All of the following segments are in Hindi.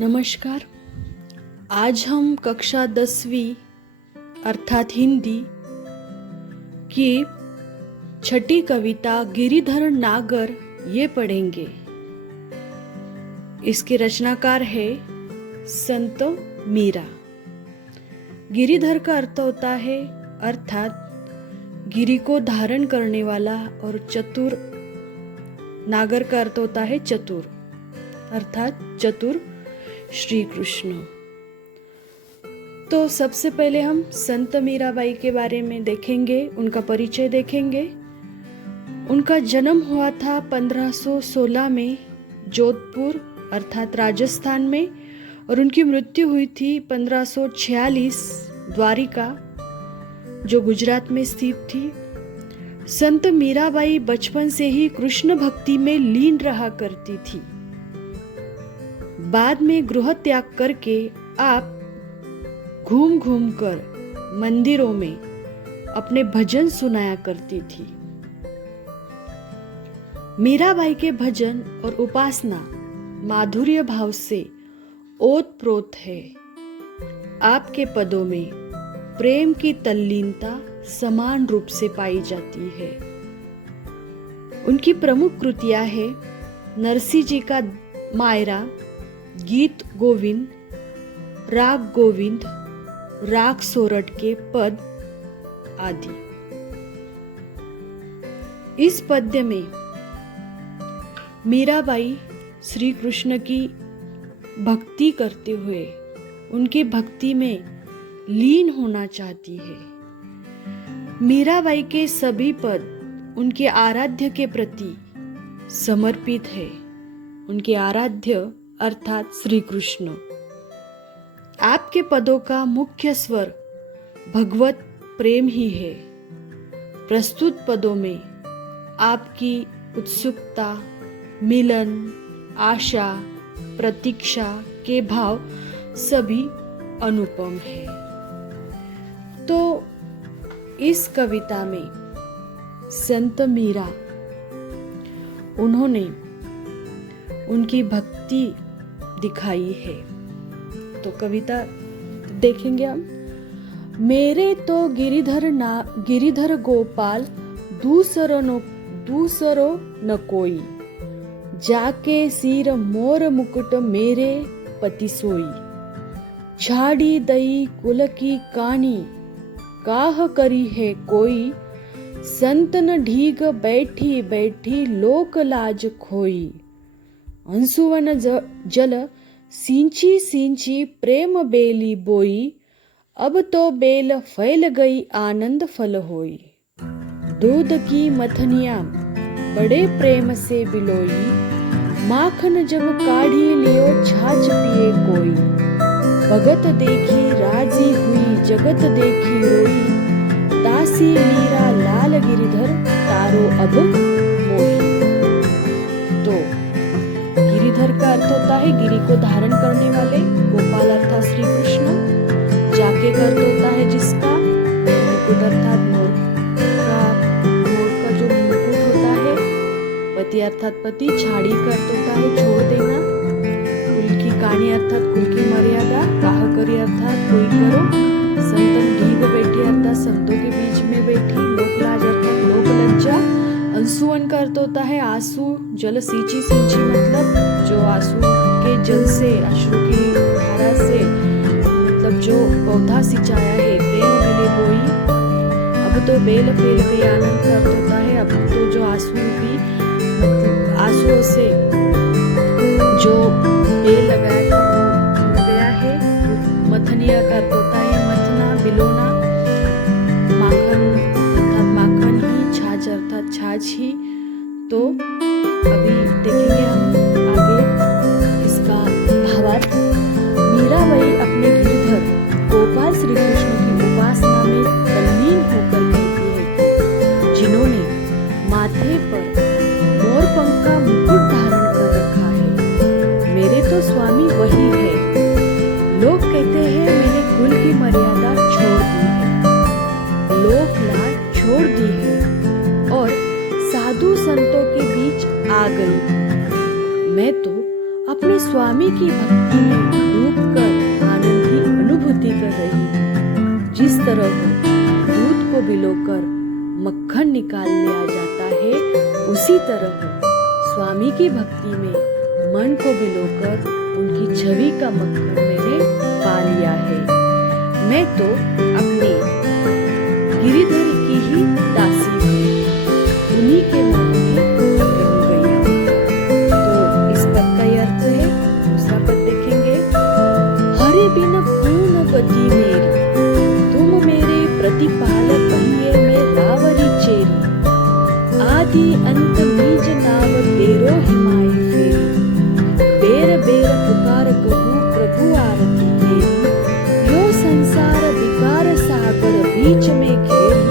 नमस्कार। आज हम कक्षा 10वीं अर्थात हिंदी की छठी कविता गिरिधर नागर ये पढ़ेंगे। इसके रचनाकार है संत मीरा। गिरिधर का अर्थ होता है अर्थात गिरि को धारण करने वाला, और चतुर नागर का अर्थ होता है चतुर अर्थात चतुर श्री कृष्ण। तो सबसे पहले हम संत मीराबाई के बारे में देखेंगे, उनका परिचय देखेंगे। उनका जन्म हुआ था 1516 में जोधपुर अर्थात राजस्थान में, और उनकी मृत्यु हुई थी 1546 द्वारिका जो गुजरात में स्थित थी। संत मीराबाई बचपन से ही कृष्ण भक्ति में लीन रहा करती थी। बाद में गृह त्याग करके आप घूम घूम कर मंदिरों में अपने भजन सुनाया करती थी। मीराबाई के भजन और उपासना माधुर्य भाव से ओतप्रोत है। आपके पदों में प्रेम की तल्लीनता समान रूप से पाई जाती है। उनकी प्रमुख कृतियां हैं नरसिंह जी का मायरा, गीत गोविंद, राग गोविंद, राग सोरठ के पद आदि। इस पद्य में मीराबाई श्री कृष्ण की भक्ति करते हुए उनकी भक्ति में लीन होना चाहती है। मीराबाई के सभी पद उनके आराध्य के प्रति समर्पित है। उनके आराध्य अर्थात श्री कृष्ण। आपके पदों का मुख्य स्वर भगवत प्रेम ही है। प्रस्तुत पदों में आपकी उत्सुकता, मिलन, आशा, प्रतीक्षा के भाव सभी अनुपम है। तो इस कविता में संत मीरा उन्होंने उनकी भक्ति दिखाई है। तो कविता देखेंगे हम। मेरे तो गिरिधर गोपाल दूसरो न कोई, जाके सिर मोर मुकुट मेरे पति सोई। छाड़ी दई कुल की कानी, काह करी है कोई। संतन ढीग बैठी बैठी लोक लाज खोई। अंशुवन जल सिंची सिंची प्रेम बेली बोई। अब तो बेल फैल गई आनंद फल होई। दूध की मथनिया बड़े प्रेम से बिलोई। माखन जब काढ़ी लियो छाछ पिए कोई। भगत देखी राजी हुई जगत देखी रोई। दासी मीरा लाल गिरिधर तारो अब मोही। तो गिरिधर का अर्थ होता है गिरि को धारण करने वाले, गोपाल अर्थात श्री कृष्ण, जाके का अर्थ होता है जिसका, मुकुट अर्थात मोर का जो मुकुट होता है, पति अर्थात पति, छाड़ी का अर्थ होता है छोड़ देना, कुल की कहानी अर्थात कुल की मर्यादा, काह करी अर्थात कोई करो, संतन ढीग बैठी अर्थात संतों के बीच में बैठी, लोकलाज अर्थात लोक लज्जा, अंशुवन का अर्थ होता है आंसू, जल सींची सिंची मतलब जो आंसू के जल से, अश्रु की धारा से मतलब जो पौधा सिंचाया है, प्रेम बेले बोई। अब तो बेल फैल गई आनंद का अर्थ होता है अब तो जो आंसू भी आंसुओं से जो बेल लगाया था वो टूट गया है। मथनिया का अर्थ होता है मथना, बिलोना, माखन अर्थात माखन ही, छाछ अर्थात छाछ ही। तो अभी देखेंगे हम आगे इसका भावार्थ। मीराबाई अपने गिरिधर गोपाल श्री कृष्ण की उपासना में तल्लीन होकर कहती है कि जिन्होंने माथे पर मोर पंख का मुकुट धारण कर अपने स्वामी की भक्ति में डूबकर आनंद की अनुभूति कर रही हूँ। जिस तरह दूध को भिगोकर मक्खन निकाल लिया जाता है, उसी तरह स्वामी की भक्ति में मन को भिगोकर उनकी छवि का मक्खन मैंने पा लिया है। मैं तो अपने गिरिधर की ही दासी हूँ, उन्हीं के मन में रम गई हूँ। तो इस पद का यह अर्थ है। दूसरा पद देखेंगे। हरि बिन पूर्ण गति मेरी, तुम मेरे प्रतिपालक कहिए मैं रावरी चेरी। आदि अंत नीज नाव तेरो हिमाई फेरी। बेर बेर पुकार कहूँ प्रभु आरती तेरी। यो संसार विकार सागर बीच में घेरी।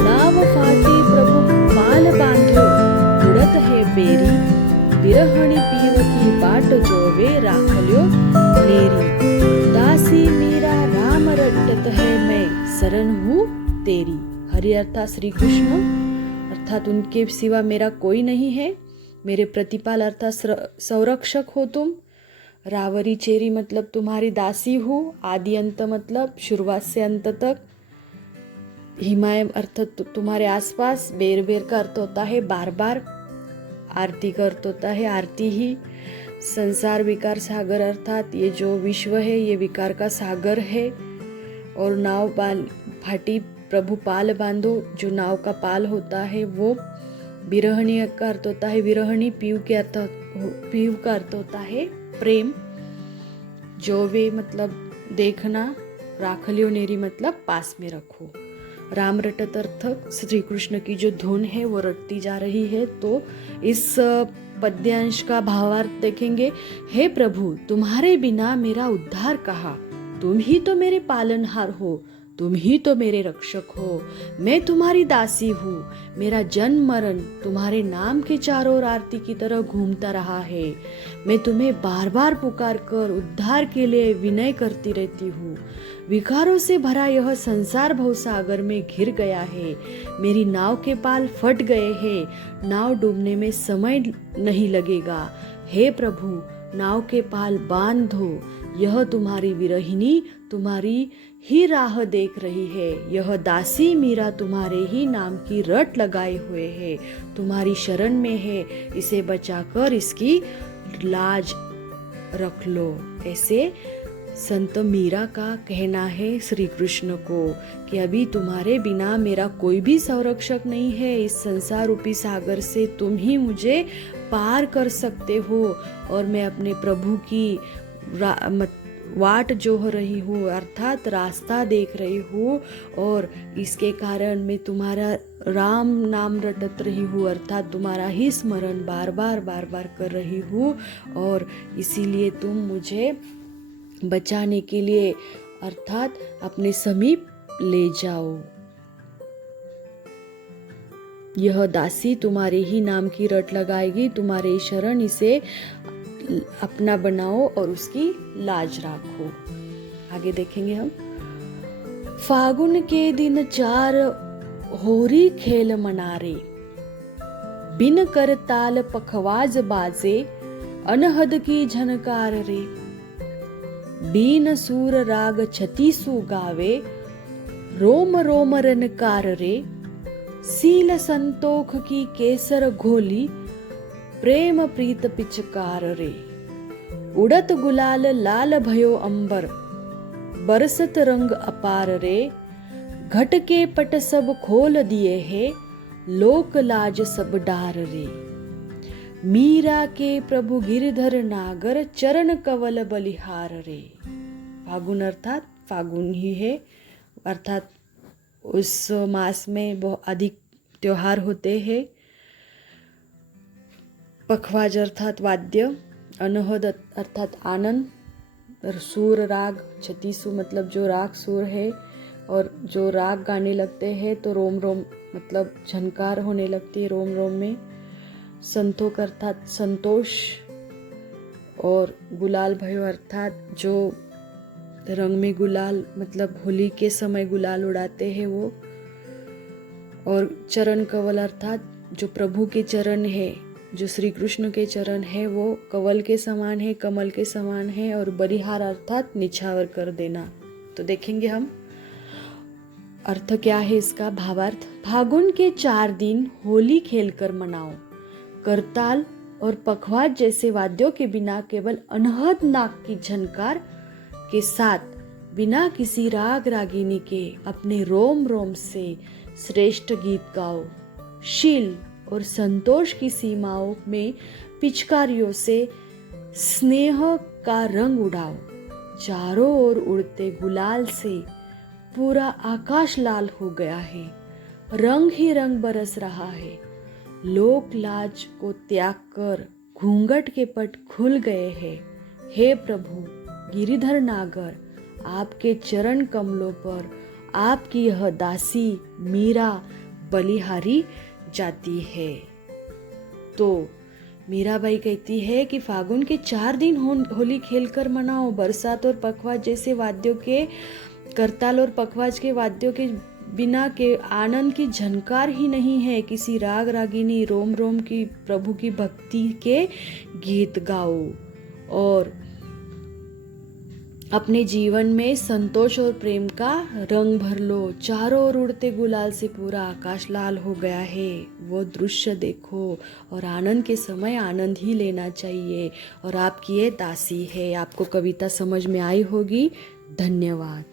नाव फाटी प्रभु पाल बांधो उड़त है बेरी। बिरहणी पीवती बाट जोवे राखल्यो नेरी। दासी मेरा राम रटत है मैं शरण हूँ तेरी। हरि अर्थात श्री कृष्ण, अर्थात उनके सिवा मेरा कोई नहीं है। मेरे प्रतिपाल अर्थात संरक्षक हो तुम। रावरी चेरी मतलब तुम्हारी दासी हूँ। आदि अंत मतलब शुरुआत से अंत तक। हिमाय अर्थात तुम्हारे आसपास। बेर बेर का अर्थ होता है बार बार। आरती का अर्थ होता है आरती ही। संसार विकार सागर अर्थात ये जो विश्व है ये विकार का सागर है। और नाव फाटी प्रभु पाल बांधो, जो नाव का पाल होता है वो। विरहणी का अर्थ होता है विरहणी। पीव का अर्थ होता है प्रेम। जोवे मतलब देखना। राखलियो नेरी मतलब पास में रखो। राम रटत अर्थ श्री कृष्ण की जो धुन है वो रटती जा रही है। तो इस पद्यांश का भावार्थ देखेंगे। हे प्रभु, तुम्हारे बिना मेरा उद्धार कहाँ। तुम ही तो मेरे पालनहार हो, तुम ही तो मेरे रक्षक हो। मैं तुम्हारी दासी हूँ। मेरा जन्म मरण तुम्हारे नाम के चारों ओर आरती की तरह घूमता रहा है। मैं तुम्हें बार बार पुकार कर उद्धार के लिए विनय करती रहती हूँ। विकारों से भरा यह संसार भवसागर में घिर गया है। मेरी नाव के पाल फट गए हैं। नाव डूबने में समय नहीं लगेगा। हे प्रभु, नाव के पाल बांध दो। यह तुम्हारी विरहिणी तुम्हारी ही राह देख रही है। यह दासी मीरा तुम्हारे ही नाम की रट लगाए हुए है। तुम्हारी शरण में है। इसे बचाकर इसकी लाज रख लो। ऐसे संत मीरा का कहना है श्री कृष्ण को कि अभी तुम्हारे बिना मेरा कोई भी संरक्षक नहीं है। इस संसार रूपी सागर से तुम ही मुझे पार कर सकते हो। और मैं अपने प्रभु की वाट जोह रही हूँ, अर्थात रास्ता देख रही हूँ। और इसके कारण मैं तुम्हारा राम नाम रटत रही हूँ, अर्थात तुम्हारा ही स्मरण बार बार कर रही हूँ। और इसीलिए तुम मुझे बचाने के लिए अर्थात अपने समीप ले जाओ। यह दासी तुम्हारे ही नाम की रट लगाएगी। तुम्हारे शरण इसे अपना बनाओ और उसकी लाज राखो। आगे देखेंगे हम। फागुन के दिन चार होरी खेल मनारे। बिन कर ताल पखवाज बाजे। अनहद की झनकार रे। बीन सूर राग छतीसु गावे। रोम रोम रनकार रे। सील संतोख की केसर घोली। प्रेम प्रीत पिचकार रे। उड़त गुलाल लाल भयो अंबर। बरसत रंग अपार रे। घट के पट सब खोल दिए है। लोक लाज सब डार रे। मीरा के प्रभु गिरधर नागर। चरण कवल बलिहार रे। फागुन अर्थात फागुन ही है, अर्थात उस मास में बहुत अधिक त्योहार होते हैं। पखवाज अर्थात वाद्य। अनहद अर्थात आनंद। सूर राग छतीसु मतलब जो राग सुर है। और जो राग गाने लगते हैं तो रोम रोम मतलब झनकार होने लगती है रोम रोम में। संतोष अर्थात संतोष। और गुलाल भयो अर्थात जो रंग में गुलाल मतलब होली के समय गुलाल उड़ाते हैं वो। और चरण कवल अर्थात जो प्रभु के चरण है जो श्री कृष्ण के चरण है वो कवल के समान है, कमल के समान है, और बलिहार अर्थात निछावर कर देना। तो देखेंगे हम अर्थ क्या है इसका। भावार्थ, फागुन के 4 दिन होली खेलकर मनाओ। करताल और पखवाज जैसे वाद्यों के बिना केवल अनहद नाक की झनकार के साथ, बिना किसी राग रागिनी के अपने रोम रोम से श्रेष्ठ गीत गाओ। शील और संतोष की सीमाओं में पिचकारियों से स्नेह का रंग उड़ाओ। चारों ओर उड़ते गुलाल से पूरा आकाश लाल हो गया है, रंग ही रंग बरस रहा है। लोक लाज को त्याग कर घूंघट के पट खुल गए हैं। हे प्रभु गिरिधर नागर, आपके चरण कमलों पर आपकी यह दासी मीरा बलिहारी जाती है। तो मीराबाई कहती है कि फागुन के 4 दिन होली खेलकर मनाओ। बरसात और पखवाज जैसे वाद्यों के, करताल और पखवाज के वाद्यों के बिना के आनंद की झनकार ही नहीं है। किसी राग रागिनी रोम रोम की प्रभु की भक्ति के गीत गाओ और अपने जीवन में संतोष और प्रेम का रंग भर लो। चारों ओर उड़ते गुलाल से पूरा आकाश लाल हो गया है, वो दृश्य देखो और आनंद के समय आनंद ही लेना चाहिए। और आपकी ये दासी है। आपको कविता समझ में आई होगी। धन्यवाद।